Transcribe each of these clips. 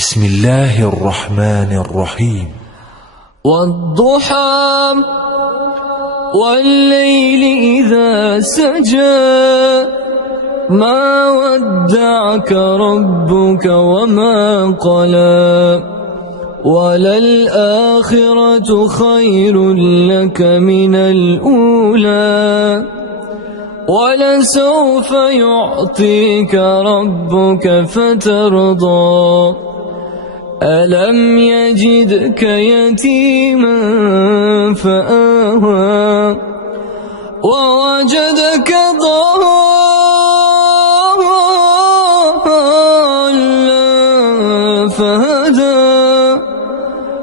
بسم الله الرحمن الرحيم. والضحى والليل إذا سجى ما ودعك ربك وما قلى وللآخرة خير لك من الأولى ولسوف يعطيك ربك فترضى ألم يجدك يتيما فآوى ووجدك ضالا فهدى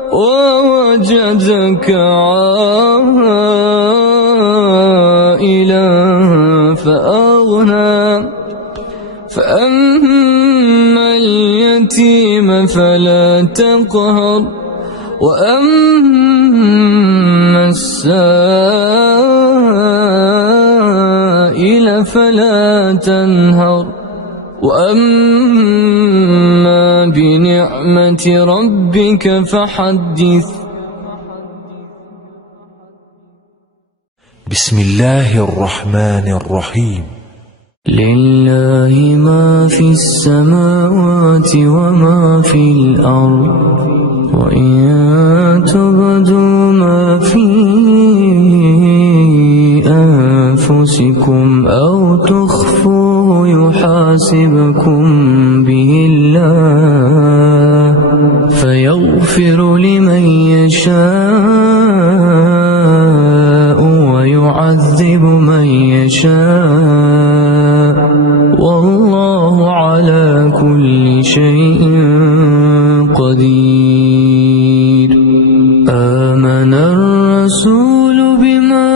ووجدك عائلا فأغنى فأما اليتيم فلا تقهر وأما السائل فلا تنهر وأما بنعمة ربك فحدث. بسم الله الرحمن الرحيم. لله ما في السماوات وما في الأرض وإن تبدوا ما في أنفسكم أو تخفوه يحاسبكم به الله فيغفر لمن يشاء ويعذب من يشاء والله على كل شيء قدير. آمن الرسول بما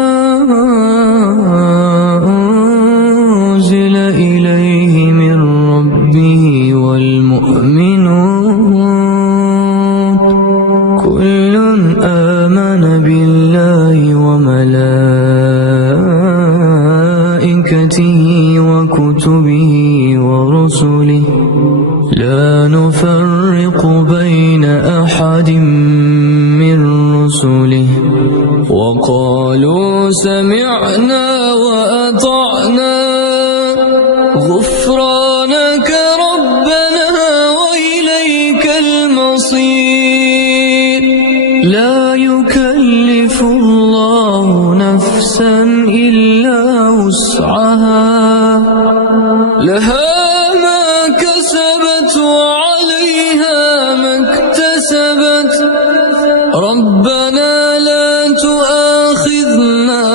أنزل إليه من ربه والمؤمنون كل آمن بالله وملائكته وكتبه ورسله لا نفرق بين أحد من رسله وقالوا سمعنا وأطعنا غفرانك ربنا وإليك المصير. لا يكلف الله نفسا إلا وسعها لها ما كسبت وعليها ما اكتسبت ربنا لا تؤاخذنا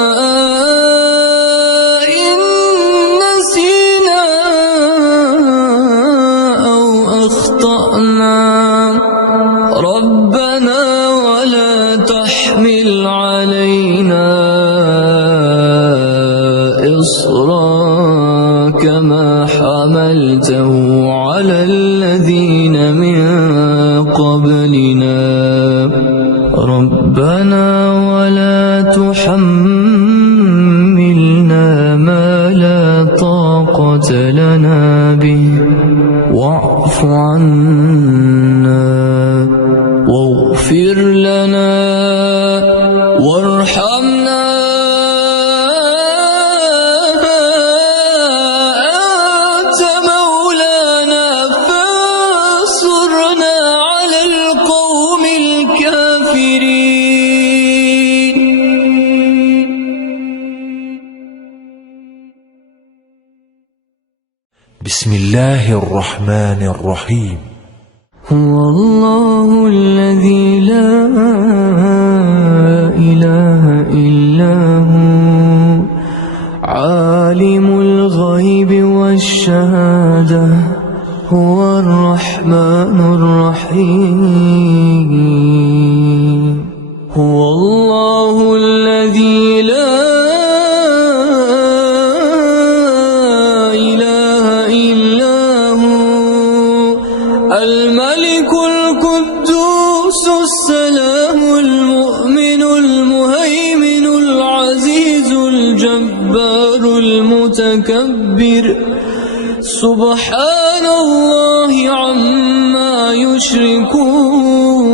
إن نسينا أو أخطأنا ربنا ولا تحمل علينا إصرا كما حملته على الذين من قبلنا ربنا ولا تحملنا ما لا طاقة لنا به واعف عنا واغفر لنا وارحمنا أنت مولانا فانصرنا على القوم الكافرين. بسم الله الرحمن الرحيم. هو الله الذي لا إله إلا هو عالم الغيب والشهادة هو الرحمن الرحيم. هو الله الذي لا إله إلا هو الملك القدوس السلام المؤمن المهيمن العزيز الجبار المتكبر سبحان الله عما يشركون. يشركون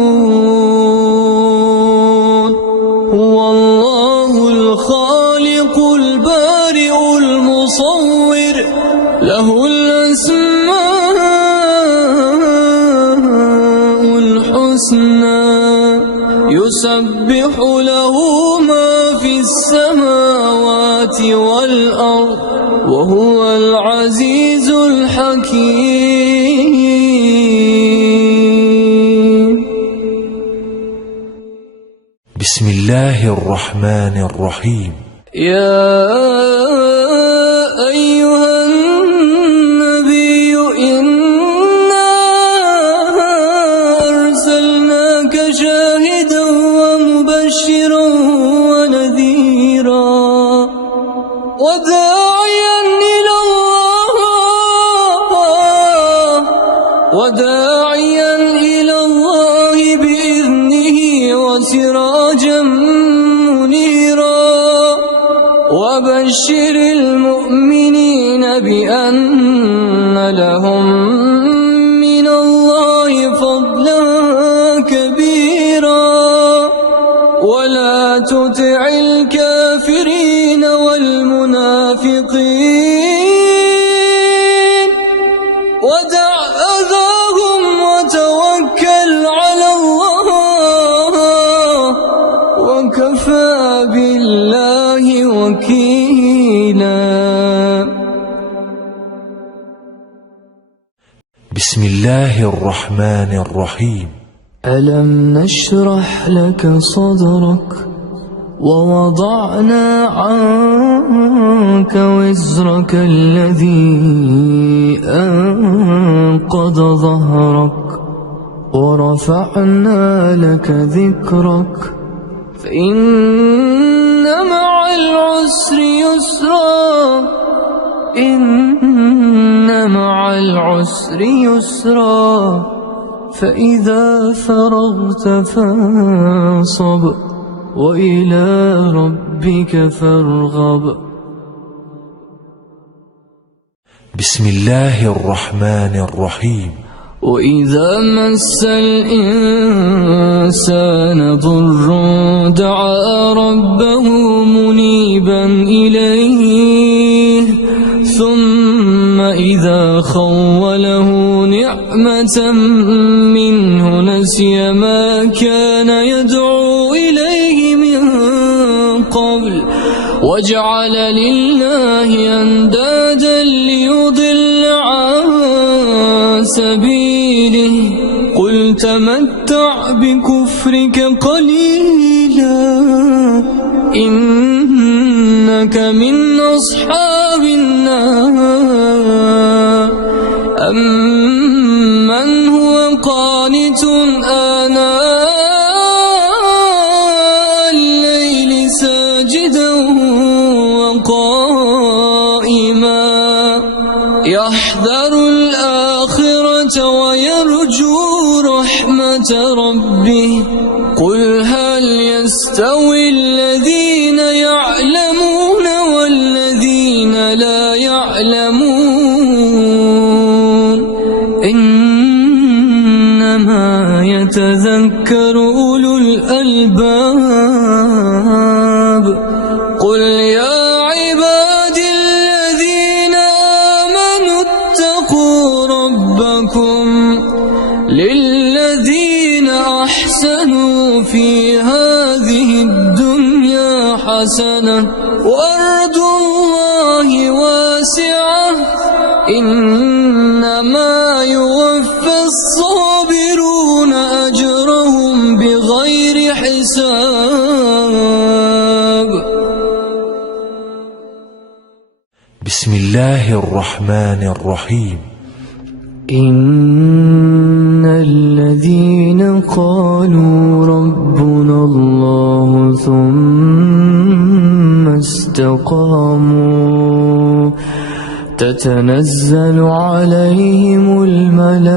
هو الله الخالق البارئ المصور له الأسماء الحسنى يسبح له ما في السماوات والأرض وهو العزيز الحكيم. بسم الله الرحمن الرحيم. يا أيها النبي إنا أرسلناك شاهدا ومبشرا ونذيرا وداعيا إلى الله بإذنه وسراجا منيرا وبشر المؤمنين بأن لهم من الله فضلا كبيرا ولا تطع الكافرين والمنافقين ودع أذاهم وتوكل على الله وكفى بالله وكيلا. بسم الله الرحمن الرحيم. ألم نشرح لك صدرك ووضعنا عنك وزرك الذي أنقض ظهرك ورفعنا لك ذكرك فإن مع العسر يسرا إن مع العسر يسرا فإذا فرغت فانصب وإلى ربك فارغب. بسم الله الرحمن الرحيم. وإذا مس الإنسان ضر دعا ربه منيبا إليه ثم إذا خوله نعمة منه نسي ما كان يدعو إليه من قبل وجعل لله أندادا ليضل عن سبيله قل تمتع بكفرك قليلا إنك من أصحاب النار. أمن هو قانت آناء الليل ساجدا وقائما يحذر الآخرة ويرجو رحمة ربه قل هل يستوي الذين يعلمون والذين لا يعلمون إنما يتذكر أولو الألباب. قل يا عبادي الذين آمنوا اتقوا ربكم للذين أحسنوا في هذه الدنيا حسنة وأرض الله واسعة إنما يوفى الصابرون أجرهم بغير حساب. بسم الله الرحمن الرحيم. إن الذين قالوا ربنا الله ثم استقاموا تتنزل عليهم الملائكة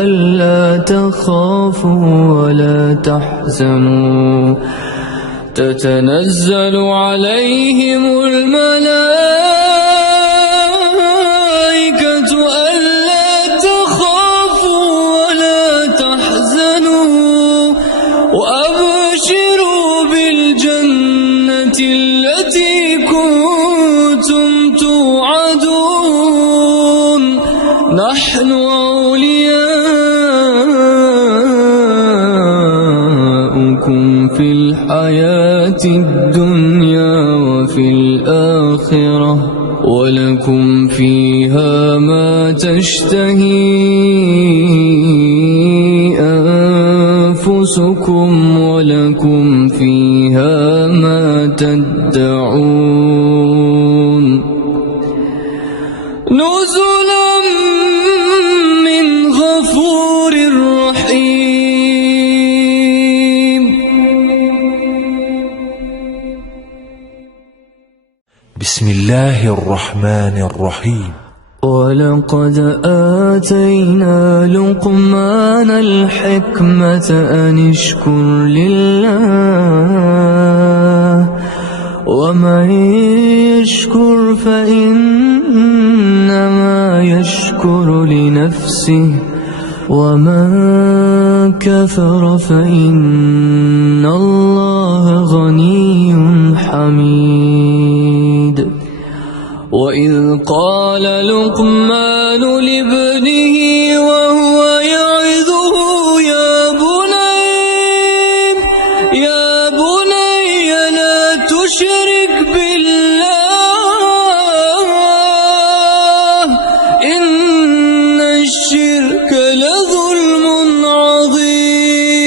ألا تخافوا ولا تحزنوا تتنزل عليهم الملائكة ألا نحن أولياؤكم في الحياة الدنيا وفي الآخرة ولكم فيها ما تشتهي أنفسكم ولكم فيها ما تدعون نزلا من غفور رحيم. بسم الله الرحمن الرحيم. ولقد آتينا لقمان الحكمة أن اشكر لله ومن يشكر فإنما يشكر لنفسه ومن كفر فإن الله غني حميد. وإذ قال لقمان لابنه وهو يعظه يا بني لا تشرك بالله إن الشرك لظلم عظيم.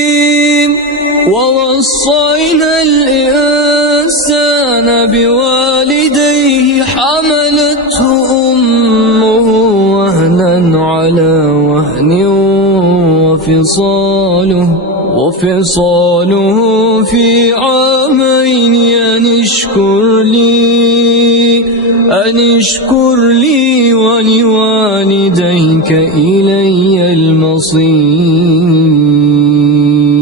ووصينا الإنسان بوالديه حملته أمه وهنا على وهن وفصاله في عامين أن اشكر لي ولوالديك إلي المصير.